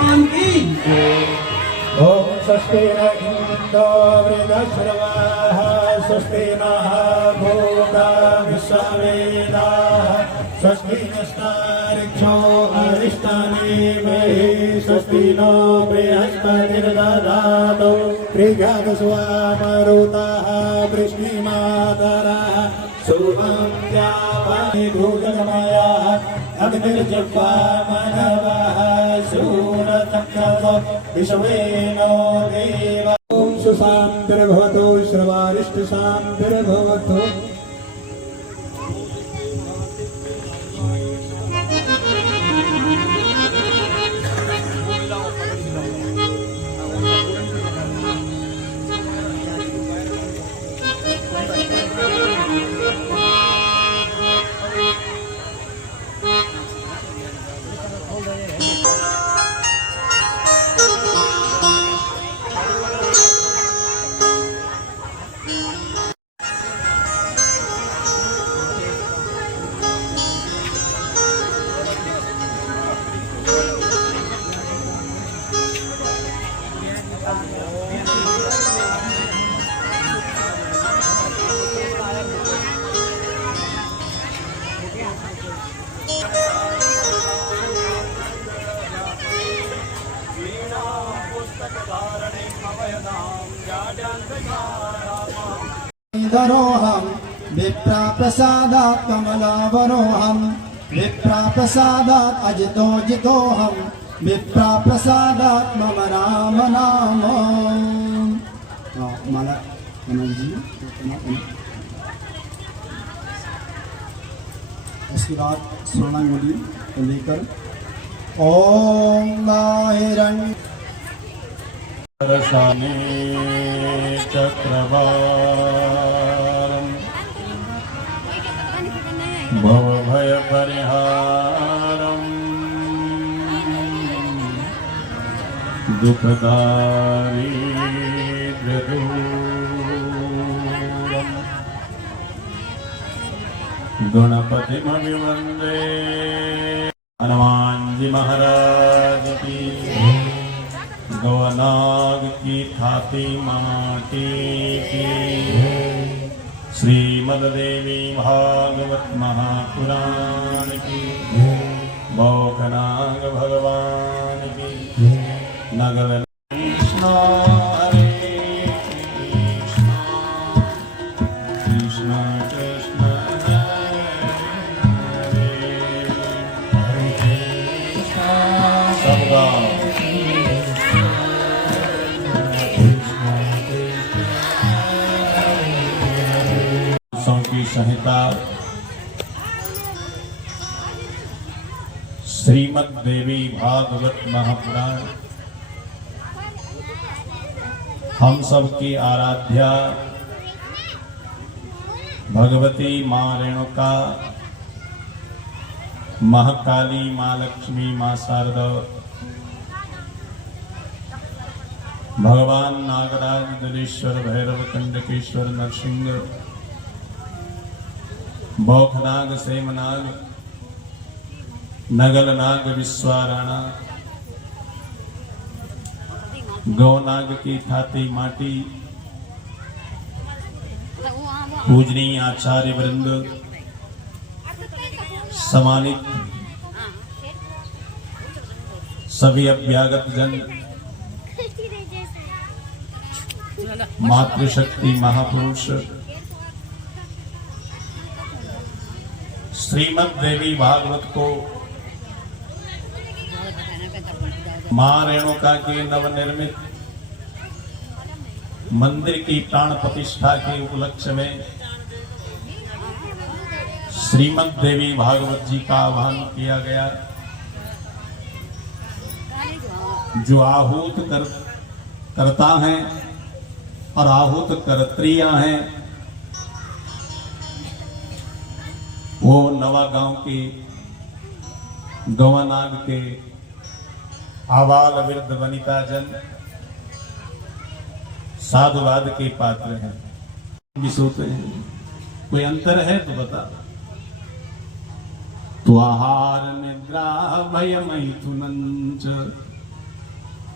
भगवान की। ओम स्वस्ति न इंद्रो वृद्धश्रवाः स्वस्ति नः भूता विश्ववेदाः स्वस्ति नस्तार्क्ष्यो अरिष्टानेमिः स्वस्ति नो बृहस्पतिर्दधातु त्रिजगस्वामरुताः वृष्णिमातरः शुभं द्यावानि भूतगमयाः अग्निर्जप्वा मनवः शूरचक्रसो विश्वेनो देव। ॐ सुशान्तिर्भवतु श्रवारिष्टशान्तिर्भवतु। धरोहम विप्रा प्रसादात् कमलावरोहम विप्रा प्रसादात् अजितो जितोहम विप्रा प्रसादात् मम राम नाम। माला जी इसके बाद स्वर्णांगुली को लेकर ओम हिरण्य चक्रवारं भवभयपरिहारं दुःखदारिद्र्यदूरं गणपतिमभिवन्दे। हनुमान जी महाराज की, गौनाग की थाती माटी की, श्रीमद देवी भागवत महापुराण की, बौखनाग भगवान की, नगर कृष्ण हरे कृष्ण कृष्ण कृष्ण हरे हरे सबका की संहिता श्रीमद् देवी भागवत महापुराण हम सब की आराध्या भगवती मां रेणुका, महाकाली, मां लक्ष्मी, मां शारदा, भगवान नागराज, दलेश्वर, भैरव, कंडकेश्वर, नरसिंह, बौखनाग, सेमनाग, नगलनाग, विश्वाराणा, गौनाग की थाती माटी, पूजनीय आचार्य वृंद, सम्मानित सभी अभ्यागत जन, मातृशक्ति महापुरुष, श्रीमद् देवी भागवत को मां रेणुका के नवनिर्मित मंदिर की प्राण प्रतिष्ठा के उपलक्ष्य में श्रीमद् देवी भागवत जी का आह्वान किया गया। जो आहूत करता हैं और आहूत कर्त्रियां हैं, वो नवा गांव के गौनाग के आबाल वृद्ध वनिता जन साधुवाद के पात्र हैं। भी सोते हैं, कोई अंतर है तो बता। तो आहार निद्रा भय मैथुनंच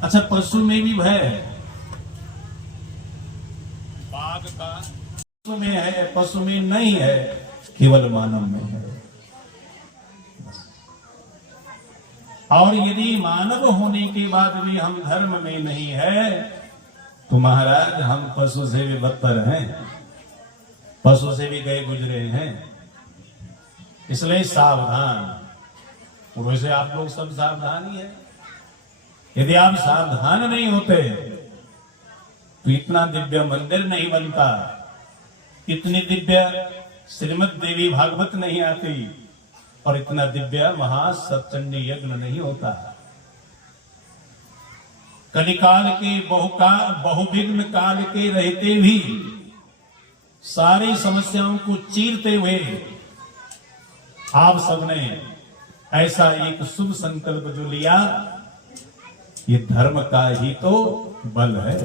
अच्छा, पशु में भी भय है, बाघ का पशु में है, पशु में नहीं है, केवल मानव में है। और यदि मानव होने के बाद भी हम धर्म में नहीं है तो महाराज हम पशु से भी बदतर हैं, पशु से भी गए गुजरे हैं। इसलिए सावधान। वैसे आप लोग सब सावधान ही है। यदि आप सावधान नहीं होते तो इतना दिव्य मंदिर नहीं बनता, इतनी दिव्य श्रीमद् देवी भागवत नहीं आती और इतना दिव्य महासतचंडी यज्ञ नहीं होता। कलिकाल के बहुविघ्न काल के रहते भी सारी समस्याओं को चीरते हुए आप सबने ऐसा एक शुभ संकल्प जो लिया, ये धर्म का ही तो बल है।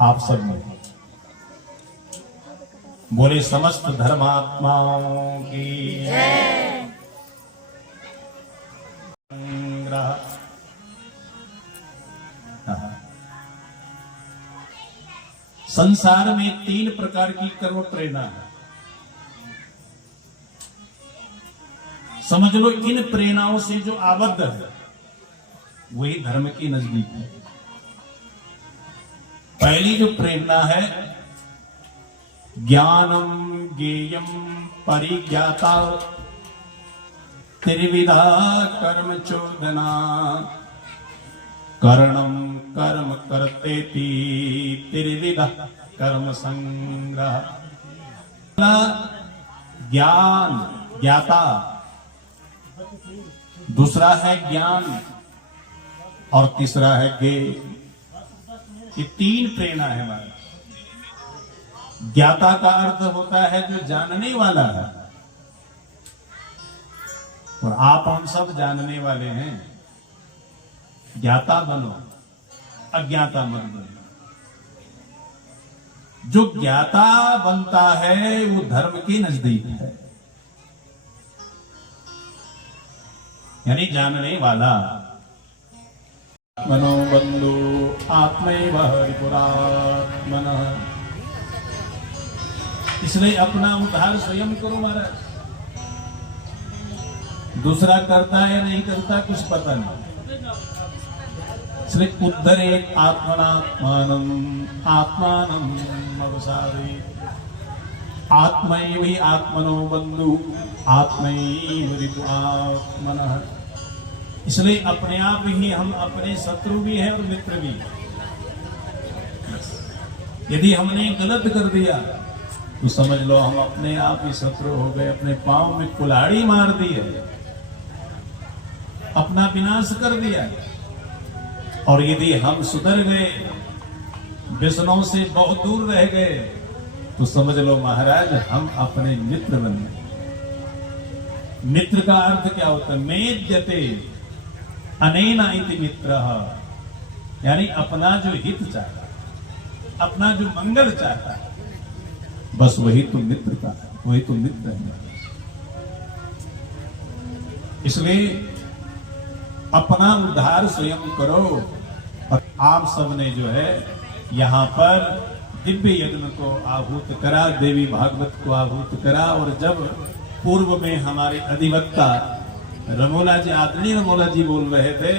आप सब में बोले समस्त धर्मात्माओं की जय। संसार में 3 प्रकार की कर्म प्रेरणा है। समझ लो, इन प्रेरणाओं से जो आबद्ध है वही धर्म की नजदीक है। पहली जो प्रेरणा है, ज्ञानम ज्ञेयम परिज्ञाता त्रिविधा कर्म चोदना करणम कर्म करतेति त्रिविधा कर्म संग्रह। ज्ञान ज्ञाता, दूसरा है ज्ञान और तीसरा है ज्ञेय। ये 3 प्रेरणा है हमारी। ज्ञाता का अर्थ होता है जो जानने वाला है, और आप हम सब जानने वाले हैं। ज्ञाता बनो, अज्ञाता मत बनो। जो ज्ञाता बनता है वो धर्म के नजदीक है, यानी जानने वाला। मनोबंधु आत्मैव हरिपुरात्मनः। इसलिए अपना उद्धार स्वयं करो महाराज। दूसरा करता है नहीं करता कुछ पता नहीं। इसलिए उद्धरेत आत्मनात्मानं आत्मानं अवसादेत। आत्मैव हि आत्मनो बंधु आत्मैव रिपुरात्मनः। इसलिए अपने आप ही हम अपने शत्रु भी हैं और मित्र भी। यदि हमने गलत कर दिया तो समझ लो हम अपने आप ही शत्रु हो गए, अपने पांव में कुल्हाड़ी मार दी है, अपना विनाश कर दिया। और यदि हम सुधर गए, व्यसनों से बहुत दूर रह गए, तो समझ लो महाराज हम अपने मित्र बन गए। मित्र का अर्थ क्या होता है? मेद्यते अनेना इति मित्रः, यानी अपना जो हित चाहता, अपना जो मंगल चाहता है, बस वही तो मित्र का है, वही तो मित्र है। इसलिए अपना उद्धार स्वयं करो। और आप सबने जो है यहाँ पर दिव्य यज्ञ को आहूत करा, देवी भागवत को आहूत करा। और जब पूर्व में हमारे अधिवक्ता रमोला जी, आदरणीय रमोला जी बोल रहे थे,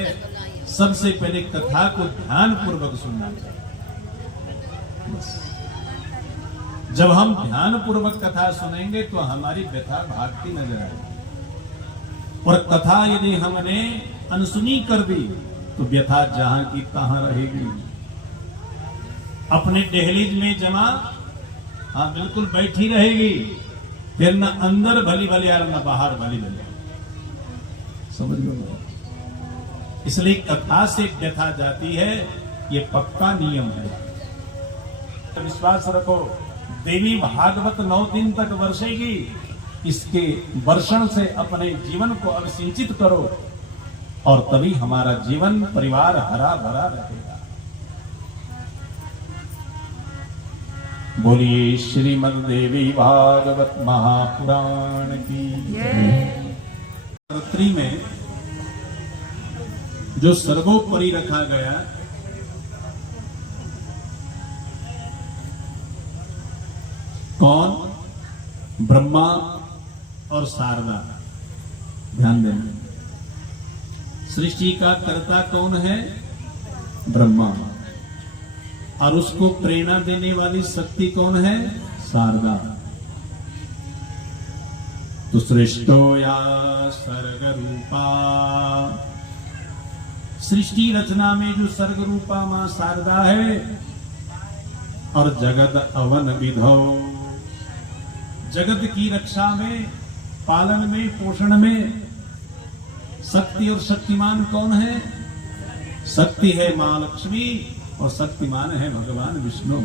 सबसे पहले कथा को ध्यान पूर्वक सुनना चाहिए। जब हम ध्यान पूर्वक कथा सुनेंगे तो हमारी व्यथा भागती नजर आएगी। और कथा यदि हमने अनसुनी कर दी तो व्यथा जहां की तहां रहेगी। अपने दहलीज में जमा, हाँ बिल्कुल बैठी रहेगी, फिर न अंदर भली भली और न बाहर भली भली। समझ लो, इसलिए कथा से व्यथा जाती है, ये पक्का नियम है। विश्वास रखो, देवी भागवत 9 दिन तक वर्षेगी। इसके वर्षण से अपने जीवन को अभिसिंचित करो और तभी हमारा जीवन परिवार हरा भरा रहेगा। बोलिए श्रीमद् देवी भागवत महापुराण की जय। में जो सर्वोपरि रखा गया, कौन? ब्रह्मा और शारदा। ध्यान देना, सृष्टि का कर्ता कौन है? ब्रह्मा। और उसको प्रेरणा देने वाली शक्ति कौन है? शारदा। तो सृष्टो या सर्ग रूपा, सृष्टि रचना में जो सर्ग रूपा मां शारदा है, और जगत अवन विधौ, जगत की रक्षा में, पालन में, पोषण में शक्ति और शक्तिमान कौन है? शक्ति है मां लक्ष्मी और शक्तिमान है भगवान विष्णु।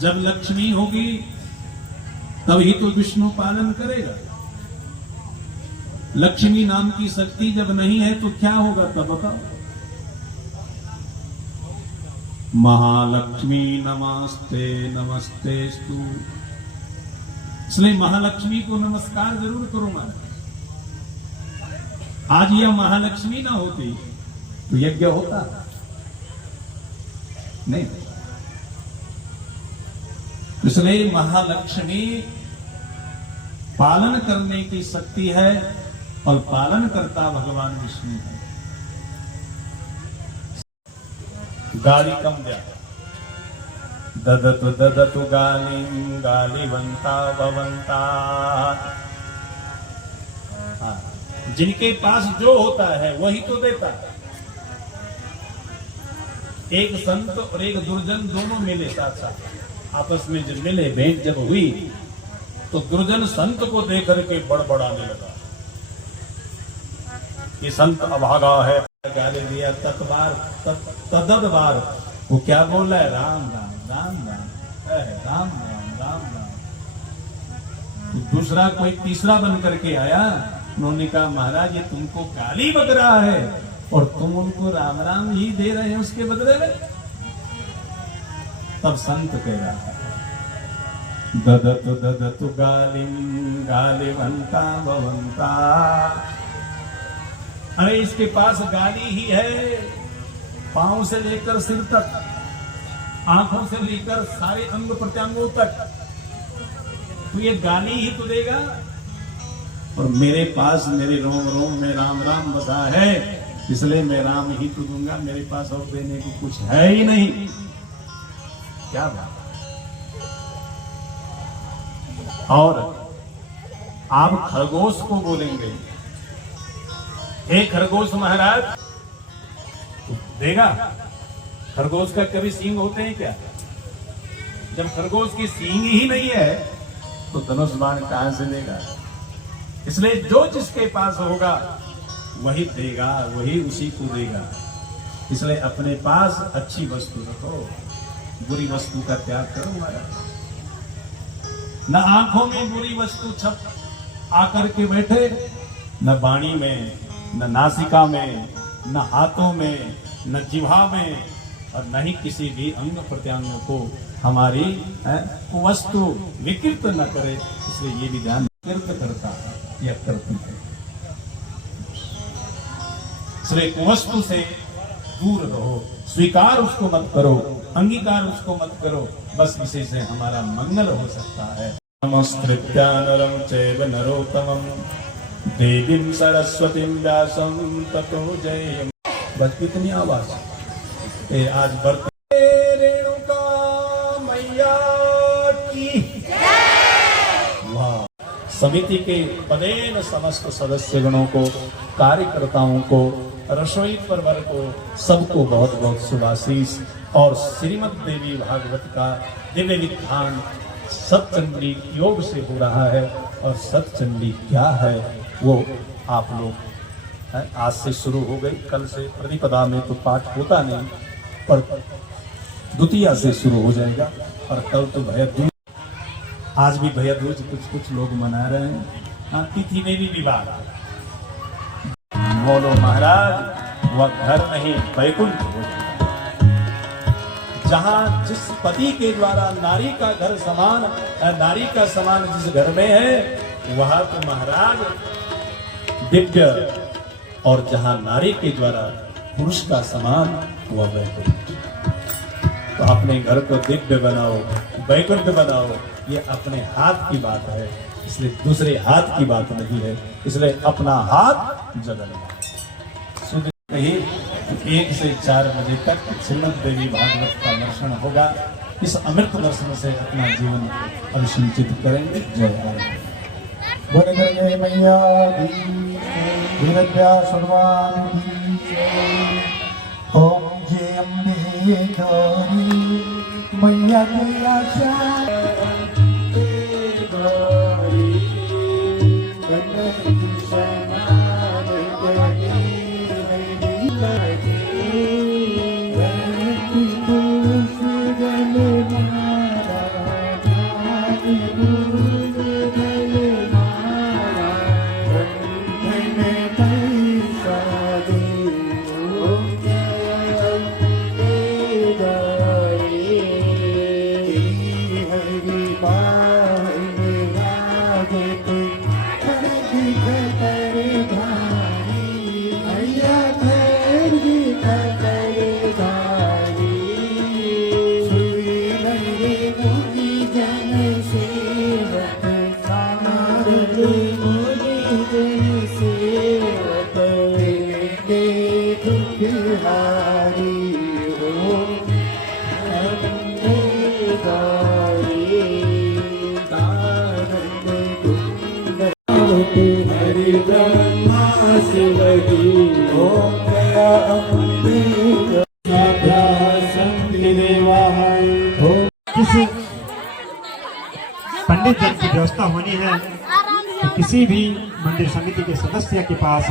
जब लक्ष्मी होगी तभी तो विष्णु पालन करेगा। लक्ष्मी नाम की शक्ति जब नहीं है तो क्या होगा तब बताओ। महालक्ष्मी नमस्ते नमस्तेस्तु, इसलिए महालक्ष्मी को नमस्कार जरूर करो महाराज। आज यह महालक्ष्मी ना होती तो यज्ञ होता नहीं। इसलिए महालक्ष्मी पालन करने की शक्ति है और पालन करता भगवान विष्णु है। गाली कम दिया, ददतु ददतु गालिं गालिवंता भवंता। जिनके पास जो होता है वही तो देता है। एक संत और एक दुर्जन दोनों मिले साथ साथ, आपस में जब मिले, भेंट जब हुई तो दुर्जन संत को देकर के बड़बड़ाने लगा कि संत अभागा है, गाली दिया। तदद बार वो क्या बोल रहा है? राम राम राम राम राम राम राम राम। तो दूसरा कोई तीसरा बन करके आया, उन्होंने कहा महाराज ये तुमको गाली बक रहा है और तुम उनको राम राम ही दे रहे हैं उसके बदले में। तब संत कह रहा है ददतु ददतु गालिं गालिवंता भवंता। अरे इसके पास गाली ही है, पांव से लेकर सिर तक, आंखों से लेकर सारे अंग प्रत्यंगों तक, तो ये गाली ही तो देगा। और मेरे पास मेरे रोम रोम में राम राम बसा है, इसलिए मैं राम ही तो दूंगा, मेरे पास और देने को कुछ है ही नहीं। क्या बात। और आप खरगोश को बोलेंगे, हे खरगोश महाराज देगा? खरगोश का कभी सींग होते हैं क्या? जब खरगोश की सींग ही नहीं है तो धनुष बाण कहां से देगा? इसलिए जो जिसके पास होगा वही देगा, वही उसी को देगा। इसलिए अपने पास अच्छी वस्तु रखो, बुरी वस्तु का त्याग करो महाराज। न आंखों में बुरी वस्तु छप आकर के बैठे, न वाणी में, न नासिका में, न हाथों में, न जिह्वा में, और न ही किसी भी अंग प्रत्यंग को हमारी वस्तु विकृत न करे। इसलिए ये भी ध्यान विकृत करता है या करती है। इसलिए वस्तु से दूर रहो, स्वीकार उसको मत करो, अंगीकार उसको मत करो, बस इसी से हमारा मंगल हो सकता है। नमस्कृत्या नरं चैव नरोत्तमं देवीं सरस्वतीं व्यासं ततो जयेम। बस कितनी आवाज आज बर्त रेणुका मैया की वाह। समिति के पदेन समस्त सदस्यगणों को, कार्यकर्ताओं को, रसोई परिवार को, सबको बहुत बहुत शुभाशीष। और श्रीमद् देवी भागवत का दिव्य विधान सतचंडी योग से हो रहा है। और सतचंडी क्या है वो आप लोग आज से शुरू हो गई, कल से प्रतिपदा में तो पाठ होता नहीं, पर द्वितीया से शुरू हो जाएगा। और कल तो भैया दूज, आज भी भैया दूज कुछ लोग मना रहे हैं। तिथि में भी विवाद। बोलो महाराज वह घर नहीं वैकुंठ हो जाए। जहां जिस पति के द्वारा नारी का घर समान, नारी का समान जिस घर में है, वहां तो महाराज दिव्य और जहां नारी के द्वारा पुरुष का समान हुआ वैकुंठ। तो अपने घर को दिव्य बनाओ, वैकुंठ बनाओ, ये अपने हाथ की बात है, इसलिए दूसरे हाथ की बात नहीं है। इसलिए अपना हाथ जगह लगाओ। सुध कही 1 से 4 बजे तक श्रीमद देवी भागवत का दर्शन होगा। इस अमृत दर्शन से अपना जीवन अनुसंचित करेंगे। जय आनंद। बोले दुर्गे मैया की, वीरव्यास भगवान की जय। ओम जय अम्बे गौरी मैया की आशा पंडित जन की व्यवस्था होनी है कि किसी भी मंदिर समिति के सदस्य के पास